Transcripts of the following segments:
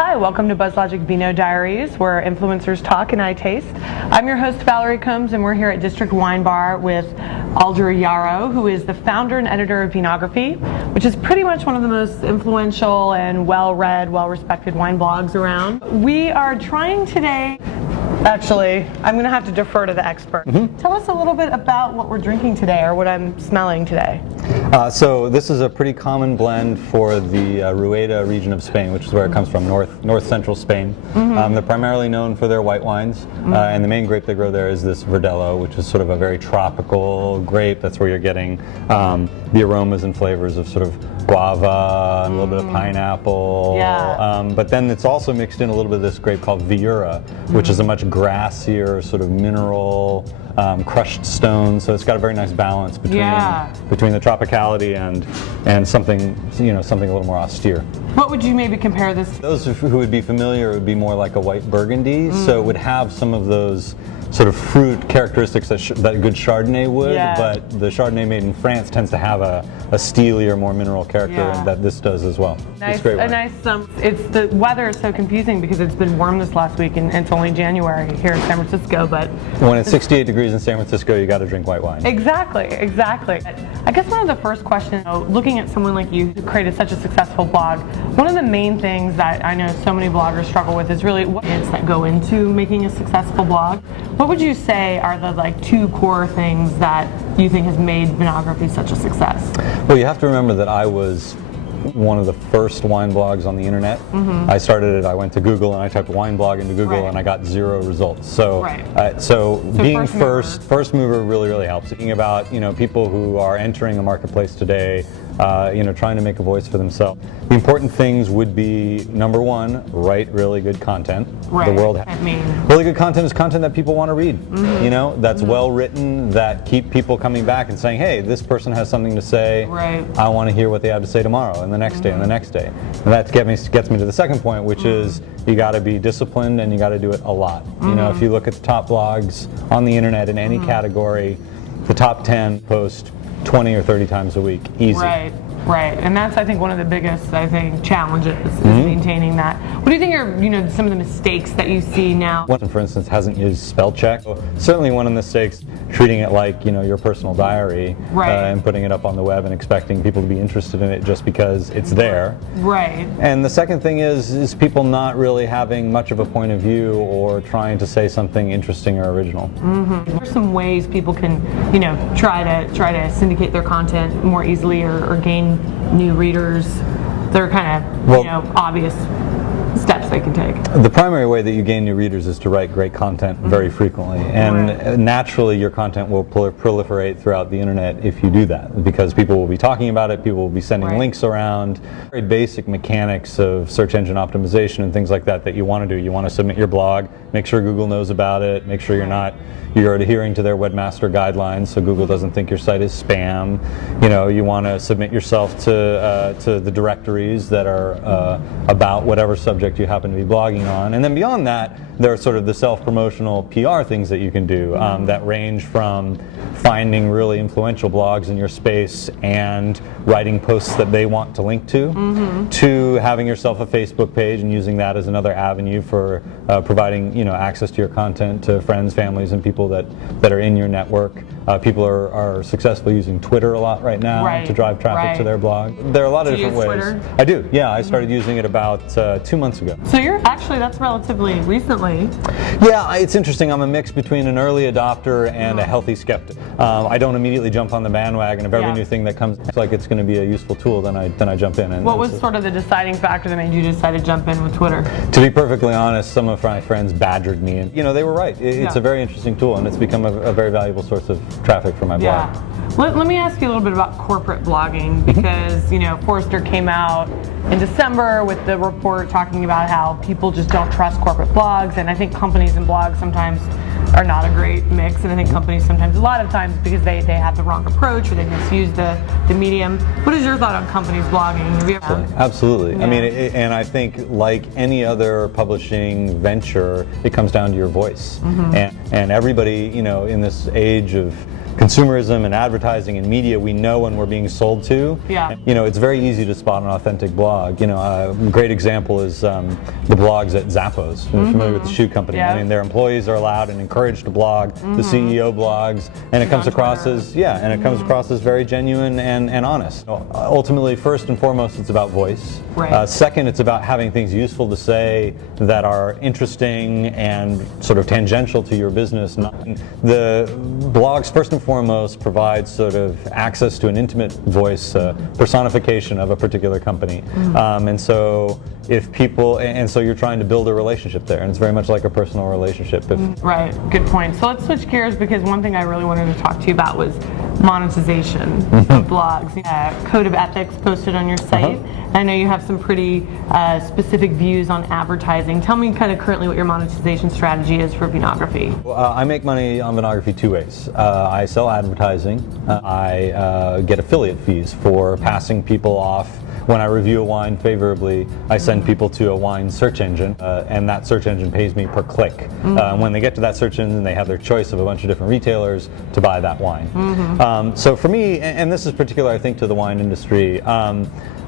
Hi, welcome to BuzzLogic Vino Diaries, where influencers talk and I taste. I'm your host, Valerie Combs, and we're here at District Wine Bar with Alder Yarrow, who is the founder and editor of Vinography, which is pretty much one of the most influential and well-read, well-respected wine blogs around. We are trying today, actually, I'm going to have to defer to the expert. Tell us a little bit about what we're drinking today, or what I'm smelling today. So this is a pretty common blend for the Rueda region of Spain, which is where it comes from, north central Spain. They're primarily known for their white wines, and the main grape they grow there is this Verdelho, which is sort of a very tropical grape. That's where you're getting the aromas and flavors of sort of guava, and a little bit of pineapple. Yeah. But then it's also mixed in a little bit of this grape called Viura, which is a much grassier sort of mineral, crushed stone. So it's got a very nice balance between the tropicality and something, something a little more austere. What would you maybe compare this to? Those who would be familiar, it would be more like a white Burgundy. So it would have some of those sort of fruit characteristics that a good Chardonnay would, but the Chardonnay made in France tends to have a steelier, more mineral character, and that this does as well. It's great wine. The weather is so confusing because it's been warm this last week and it's only January here in San Francisco, but when it's 68 degrees in San Francisco, you got to drink white wine. Exactly. I guess one of the first questions, looking at someone like you who created such a successful blog, one of the main things that I know so many bloggers struggle with is really what is that go into making a successful blog. What would you say are the two core things that you think has made Vinography such a success? Well, you have to remember that I was one of the first wine blogs on the internet. I started it, I went to Google and I typed wine blog into Google and I got 0 results. So, so being first mover really helps. Thinking about people who are entering a marketplace today, trying to make a voice for themselves. The important things would be, number one, write really good content. The world really good content is content that people want to read. That's well written, that keep people coming back and saying, hey, this person has something to say. I want to hear what they have to say tomorrow and the next day and the next day. And that gets me to the second point, which is you got to be disciplined and you got to do it a lot. If you look at the top blogs on the internet in any category, the top 10 post 20 or 30 times a week, easy. Right, and that's I think one of the biggest challenges is maintaining that. What do you think are some of the mistakes that you see now? One, for instance, hasn't used spell check. Certainly one of the mistakes, treating it like your personal diary, and putting it up on the web and expecting people to be interested in it just because it's there. And the second thing is people not really having much of a point of view or trying to say something interesting or original. What are some ways people can try to syndicate their content more easily or gain new readers? There are kind of obvious steps they can take. The primary way that you gain new readers is to write great content very frequently, and naturally your content will proliferate throughout the internet if you do that, because people will be talking about it, people will be sending links around. Very basic mechanics of search engine optimization and things like that you want to do. You want to submit your blog, make sure Google knows about it, make sure you're adhering to their webmaster guidelines so Google doesn't think your site is spam. You want to submit yourself to the directories that are about whatever subject you happen to be blogging on. And then beyond that, there are sort of the self-promotional PR things that you can do that range from finding really influential blogs in your space and writing posts that they want to link to having yourself a Facebook page and using that as another avenue for providing access to your content to friends, families, and people that are in your network. People are successfully using Twitter a lot right now to drive traffic to their blog. There are a lot of different ways. Twitter? I do, yeah. I started using it about 2 months ago. So that's relatively recently. Yeah, it's interesting. I'm a mix between an early adopter and a healthy skeptic. I don't immediately jump on the bandwagon of every new thing that comes. It's like it's going to be a useful tool, then I jump in. What was sort of the deciding factor that made you decide to jump in with Twitter? To be perfectly honest, some of my friends badgered me, and they were right. It's a very interesting tool, and it's become a very valuable source of traffic for my blog. Let me ask you a little bit about corporate blogging, because Forrester came out in December with the report talking about how people just don't trust corporate blogs, and I think companies and blogs sometimes are not a great mix, and I think companies sometimes, a lot of times, because they have the wrong approach or they misuse the medium. What is your thought on companies blogging? Have you ever... Absolutely. I mean, and I think like any other publishing venture, it comes down to your voice. And everybody, in this age of consumerism and advertising and media, we know when we're being sold to. Yeah. You know, it's very easy to spot an authentic blog. You know, a great example is the blogs at Zappos. You're familiar with the shoe company. Yeah. I mean, their employees are allowed and encouraged to blog. The CEO blogs, and it comes across as it comes across as very genuine and honest. Ultimately, first and foremost, it's about voice. Right. Second, it's about having things useful to say that are interesting and sort of tangential to your business. The blogs, first and foremost, provide sort of access to an intimate voice, personification of a particular company. And so if people, and so you're trying to build a relationship there, and it's very much like a personal relationship. Right, good point. So let's switch gears, because one thing I really wanted to talk to you about was monetization of blogs. Code of ethics posted on your site. I know you have some pretty specific views on advertising. Tell me kind of currently what your monetization strategy is for Vinography. Well, I make money on Vinography two ways. I sell advertising. I get affiliate fees for passing people off. When I review a wine favorably, I send people to a wine search engine, and that search engine pays me per click. When they get to that search engine, they have their choice of a bunch of different retailers to buy that wine. So for me, and this is particular, I think, to the wine industry,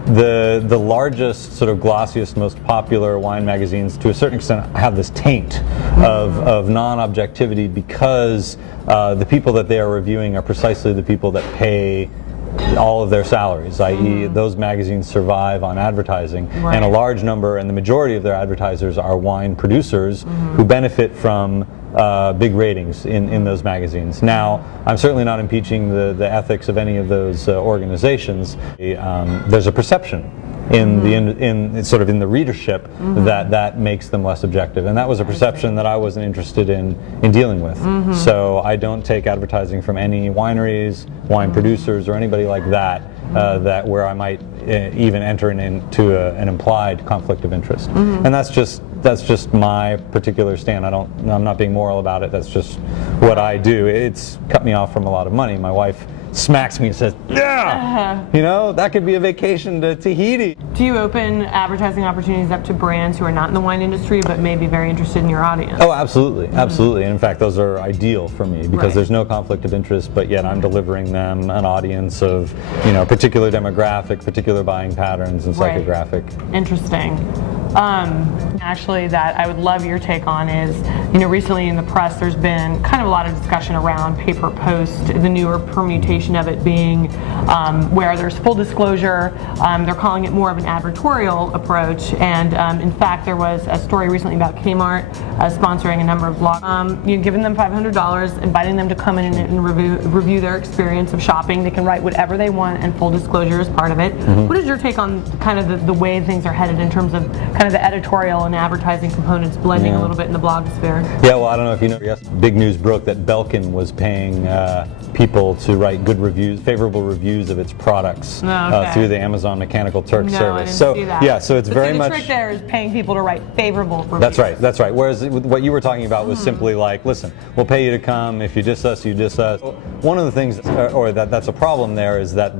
the largest, sort of glossiest, most popular wine magazines, to a certain extent, have this taint of non-objectivity, because the people that they are reviewing are precisely the people that pay all of their salaries, i.e. those magazines survive on advertising, and a large number and the majority of their advertisers are wine producers who benefit from big ratings in those magazines. Now, I'm certainly not impeaching the ethics of any of those organizations. There's a perception in the readership that makes them less objective, and that was a perception that I wasn't interested in dealing with. So I don't take advertising from any wineries, wine producers, or anybody like that where I might even enter into an implied conflict of interest. And that's just my particular stand. I'm not being moral about it. That's just what I do. It's cut me off from a lot of money. My wife smacks me and says, "Yeah, you know, that could be a vacation to Tahiti." Do you open advertising opportunities up to brands who are not in the wine industry but may be very interested in your audience? Oh, absolutely, absolutely. And in fact, those are ideal for me, because there's no conflict of interest, but yet I'm delivering them an audience of, you know, particular demographic, particular buying patterns, and psychographic. Interesting. Actually, that I would love your take on is, you know, recently in the press there's been kind of a lot of discussion around pay-per post, the newer permutation of it being where there's full disclosure. They're calling it more of an advertorial approach, and in fact there was a story recently about Kmart sponsoring a number of blogs. You're giving them $500, inviting them to come in and review their experience of shopping. They can write whatever they want, and full disclosure is part of it. What is your take on kind of the way things are headed in terms of kind of the editorial and advertising components blending a little bit in the blogosphere? Yeah, well, I don't know if you know, big news broke that Belkin was paying people to write good reviews, favorable reviews of its products through the Amazon Mechanical Turk service. I didn't see that. Yeah, so it's very much. The trick there is paying people to write favorable reviews. That's right. That's right. Whereas what you were talking about was simply like, listen, we'll pay you to come. If you diss us, you diss us. One of the things, that's a problem there, is that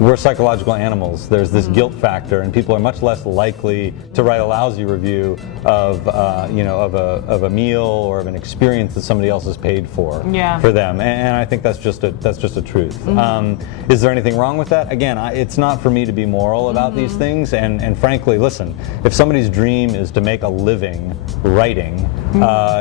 we're psychological animals. There's this guilt factor, and people are much less likely to write a lousy review of a meal or of an experience that somebody else has paid for them. And I think that's just a truth. Is there anything wrong with that? Again, it's not for me to be moral about these things. And frankly, listen, if somebody's dream is to make a living writing,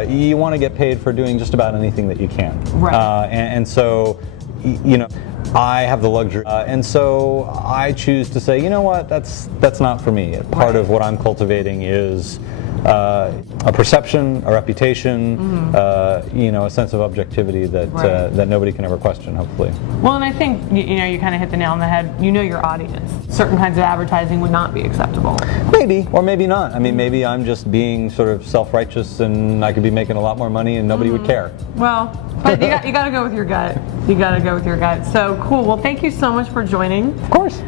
you want to get paid for doing just about anything that you can. And so, you know, I have the luxury, and so I choose to say, you know what, that's not for me. Part of what I'm cultivating is a perception, a reputation, a sense of objectivity that nobody can ever question, hopefully. Well, and I think you kind of hit the nail on the head. You know your audience. Certain kinds of advertising would not be acceptable. Maybe, or maybe not. I mean, maybe I'm just being sort of self-righteous, and I could be making a lot more money, and nobody would care. Well, but you got to go with your gut. You got to go with your gut. So cool. Well, thank you so much for joining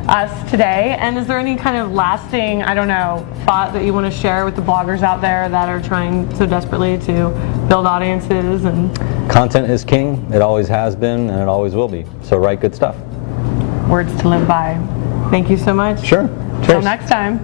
us today. And is there any kind of lasting, thought that you want to share with the bloggers out there that are trying so desperately to build audiences? And content is king. It always has been, and it always will be. So write good stuff. Words to live by. Thank you so much. Sure. Until next time.